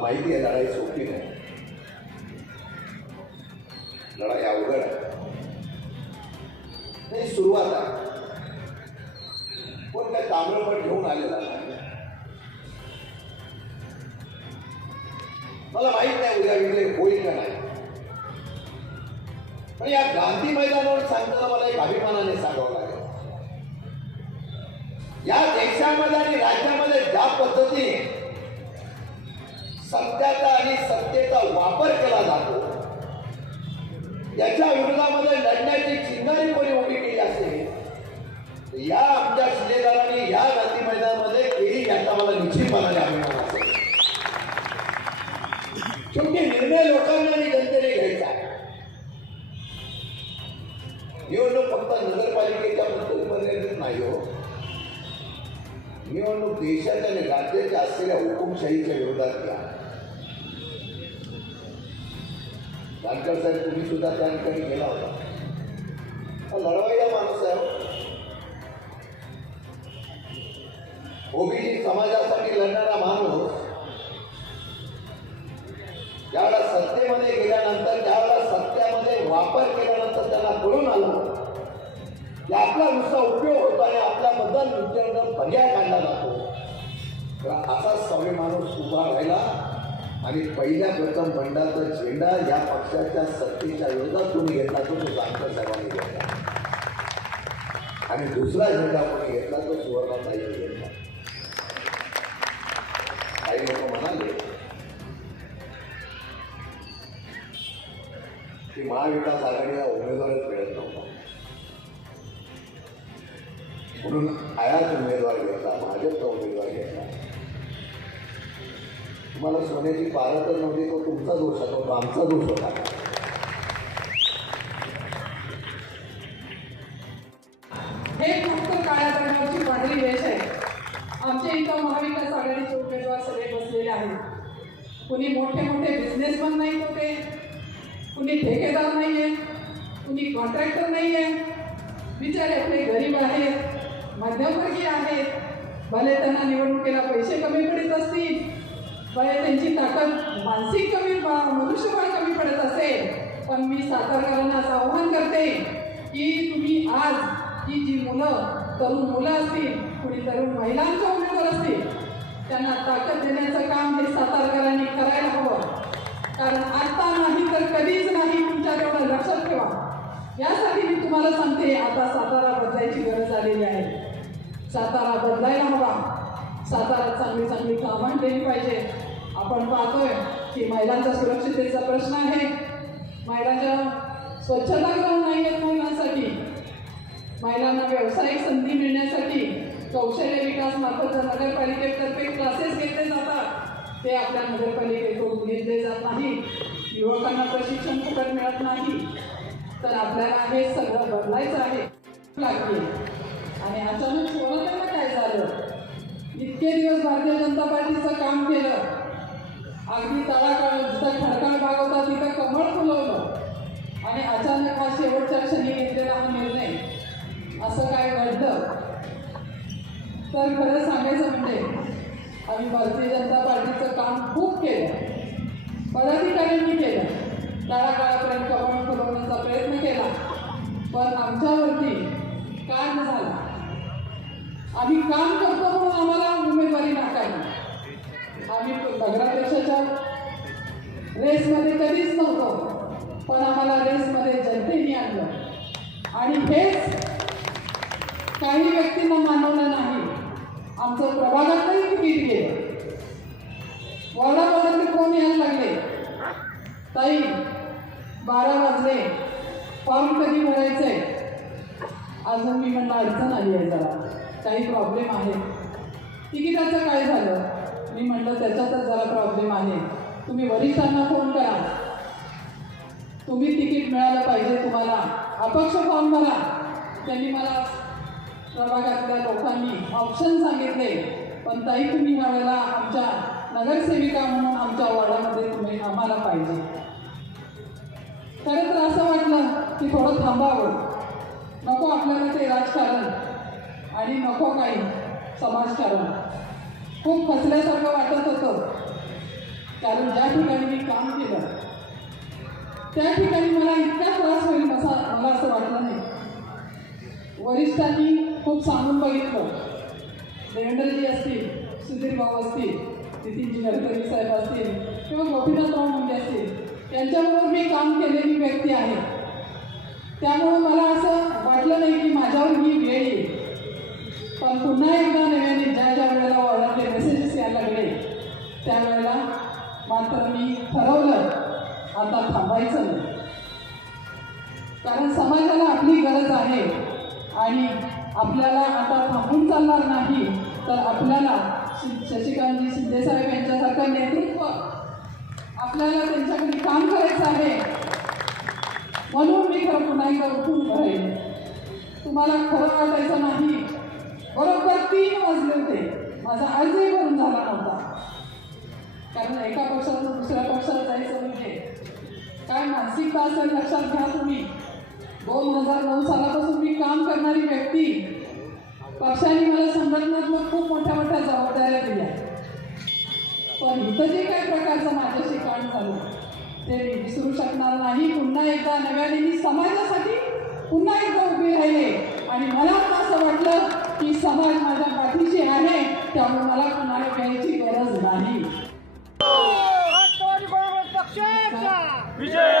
माहिती आहे लढाई सोपी नाही. लढाई अवघड आहे. सुरुवात आहे. कोण काय ताम्रपट घेऊन आलेला नाही. मला माहीत नाही उद्या इकडे होईल का नाही. पण या गांधी मैदानावर सांगताना मला एक अभिमानाने सांगावं लागेल. या देशामध्ये आणि राज्यामध्ये ज्या पद्धतीने सत्याचा आणि सत्तेचा वापर केला जातो. याच्या विरोधामध्ये लढण्याची चिंगारी कोणी उभी केली असेल या आमच्या शिलेदारांनी या गांधी मैदानामध्ये केली याचा मला निश्चितपणाने अभिमान असेल शेवटी निर्णय लोकांना आणि जनतेने घ्यायचा निवडणूक फक्त नगरपालिकेच्या मर्यादित नाही हो. निवडणूक देशाच्या आणि राज्याच्या असलेल्या हुकुमशाहीच्या विरोधात घ्या आमच्या साहेब तुम्ही सुद्धा त्या ठिकाणी गेला होता. लढवायला माणूस आहे हो. ओबीसी समाजासाठी लढणारा माणूस ज्यावेळेला सत्तेमध्ये गेल्यानंतर ज्यावेळेला सत्यामध्ये वापर केल्यानंतर त्यांना कळून आलं की आपला नुसता उपयोग होतो आणि आपल्याबद्दल दुसऱ्याकडं पर्याय काढला जातो. तर असा सवय माणूस उभा राहिला. आणि पहिल्या प्रथम मंडळाचा झेंडा या पक्षाच्या सत्तेच्या विरोधात कोणी घेतला तो तो जानकर साहेबांनी घेतला. आणि दुसरा झेंडा कोणी घेतला तो सुवर्णाताईने घेतला. काही लोक म्हणाले की महाविकास आघाडीला उमेदवारच मिळत नव्हता. म्हणून आयात उमेदवार घेतला भाजपचा उमेदवार घेतला. तुम्हाला सोन्याची पारतच नव्हती तो तुमचा दोष होता तो आमचा दोष होता. हे फक्त काळ्या रंगाची पांढरी वेश आहे. आमच्या इथं महाविकास आघाडीचे उमेदवार सगळे बसलेले आहेत. कुणी मोठे मोठे बिझनेसमन नाही होते कुणी ठेकेदार नाही आहे कुणी कॉन्ट्रॅक्टर नाही आहे बिचारे आपले गरीब आहेत मध्यमवर्गीय आहेत. भले त्यांना निवडणुकीला पैसे कमी पडत असतील भले त्यांची ताकद मानसिक कमी मनुष्यबळ कमी पडत असेल पण मी सातारकरांना असं आव्हान करते की तुम्ही आज ही जी मुलं तरुण मुलं असतील कुणी तरुण महिलांचा उमेदवार असतील त्यांना ताकद देण्याचं काम हे सातारकरांनी करायला हवं. कारण आता नाही तर कधीच नाही तुमच्या तेवढं लक्षात ठेवा. यासाठी मी तुम्हाला सांगते आता सातारा बदलायची गरज आलेली आहे. सातारा बदलायला हवा. सातारा चांगली चांगली कामं केली पाहिजे. आपण पाहतोय की महिलांच्या सुरक्षिततेचा प्रश्न आहे. महिलांच्या स्वच्छतागृह नाही आहेत महिलांसाठी महिलांना व्यावसायिक संधी मिळण्यासाठी कौशल्य विकास मार्फत नगरपालिकेतर्फे क्लासेस घेतले जातात ते आपल्या नगरपालिकेकडून घेतले जात नाही युवकांना प्रशिक्षण फुकट मिळत नाही. तर आपल्याला हे सगळं बदलायचं आहे. लागते आणि अचानक कोणाला काय झालं? इतके दिवस भारतीय जनता पार्टीचं काम आम्ही भारतीय जनता पार्टीचं काम खूप केलं. पदाधिकाऱ्यांनी केलं. तळागाळापर्यंत कमळ फुलवण्याचा प्रयत्न केला. पण आमच्यावरती काय न झाला. आम्ही काम करतो म्हणून आम्हाला उमेदवारी नाकारली. आम्ही नगराध्यक्षाच्या रेसमध्ये कधीच नव्हतो पण आम्हाला रेसमध्ये जनतेने आणलं. आणि हेच काही व्यक्तींना मानवलं नाही. आमचं प्रभाग ताई बारा वाजले. फॉर्म कधी भरायचे अजून मी म्हणलं अडचण आली आहे जरा. काही प्रॉब्लेम आहे. तिकिटाचं काय झालं? मी म्हटलं त्याच्यातच जरा प्रॉब्लेम आहे. तुम्ही वरिष्ठांना फोन करा. तुम्ही तिकीट मिळालं पाहिजे तुम्हाला. अपक्ष फॉर्म भरा. त्यांनी मला प्रभागातल्या लोकांनी ऑप्शन सांगितले. पण ताई तुम्ही ह्यावेळेला आमच्या नगरसेविका म्हणून आमच्या वॉर्डामध्ये तुम्ही आम्हाला पाहिजे. खरं तर असं वाटलं की थोडं थांबावं. नको आपल्याला ते राजकारण आणि नको काही समाजकारण. खूप फसल्यासारखं वाटत होतं. कारण ज्या ठिकाणी मी काम केलं त्या ठिकाणी मला इतका त्रास होईल असा मला असं वाटलं नाही. वरिष्ठांनी खूप सांगून बघितलं. देवेंद्रजी असतील सुधीर भाऊ असतील नितीनजी गडकरी साहेब असतील किंवा गोपीनाथराव मुंडे असतील यांच्याबरोबर मी काम केलेली व्यक्ती आहे त्यामुळं मला असं वाटलं नाही की माझ्यावर मी वेळ येईल पण पुन्हा एकदा नव्याने ज्या ज्या वेळेला ऑर्डरचे मेसेजेस यायला लागले त्यावेळेला मात्र मी ठरवलं आता थांबायचं नाही कारण समाजाला आपली गरज आहे आणि आपल्याला आता थांबून चालणार नाही तर आपल्याला शशिकांतजी शशिकांतजी शिंदेसाहेब यांच्यासारखं नेतृत्व आपल्याला त्यांच्याकडे काम करायचं आहे. म्हणून मी खरं पुन्हा एकदा उठून राहील तुम्हाला खरं वाटायचं नाही. बरोबर तीन वाजले होते. माझा अर्जही भरून झाला नव्हता. कारण एका पक्षातून दुसऱ्या पक्षात जायचं म्हणजे काय मानसिकता असेल लक्षात घ्या तुम्ही. दोन हजार नऊ सालापासून मी काम करणारी व्यक्ती पक्षाने मला संघटनात्मक खूप मोठ्या मोठ्या जबाबदाऱ्या दिल्या. पण इथं जे काही प्रकारचं माझ्याशी काम झालं ते मी विसरू शकणार नाही. पुन्हा एकदा नव्याने मी समाजासाठी पुन्हा एकदा उभी राहिले. आणि मला पण असं वाटलं की समाज माझ्या पाठीशी आहे त्यामुळे मला पुन्हा घ्यायची गरज नाही. विजय